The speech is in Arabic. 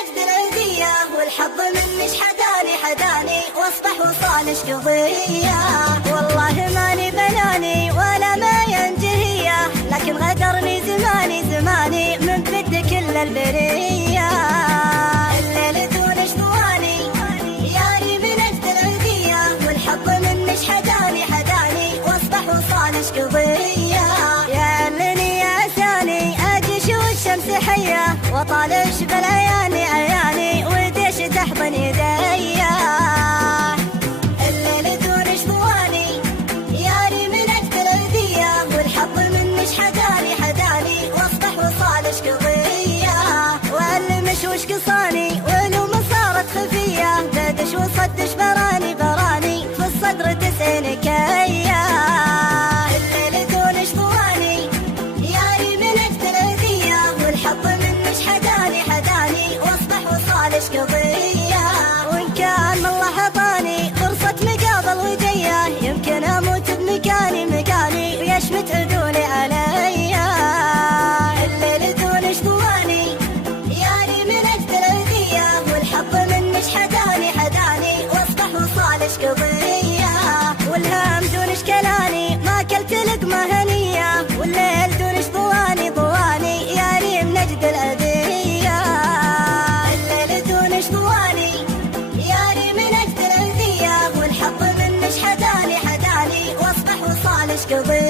أجل الأذية، والحظ منش حداني واصبح وصالش قضية. والله ماني بناني ولا ما ينجهية، لكن غدرني زماني من بد كل البرية. الليل دونش ضواني ياري من أجل الأذية، والحظ منش حداني واصبح وصالش قضية. يا لني يا ثاني أجي شو الشمس حية، وطالش بالعياني وديش تحضن يديا. الليل دونش ضواني ياري من أجل الأذية، والحظ منش حداني واصبح وصالش قضية. واللي مش وش قصاني ولو ما صارت خفية، بدش وصدش براني في الصدر تسعين كيا. الليل دونش ضواني ياري من أجل الأذية، والحظ منش حداني واصبح وصالش قضية. وإن كان الله عطاني فرصة مقابل وجية، يمكن أموت بمكاني ويشمت عدولي عليا. الليل دونش ضواني ياري من أجل الأذية، والحظ منش حداني واصبح وصالش قضية. والهام دونش كلاني ما كلت لقمة هنية، والليل دونش ضواني ياري من أجل الأذية. الليل دونش ضواني ياري من أجل الأذية، والحظ منش حداني واصبح وصالش قضية.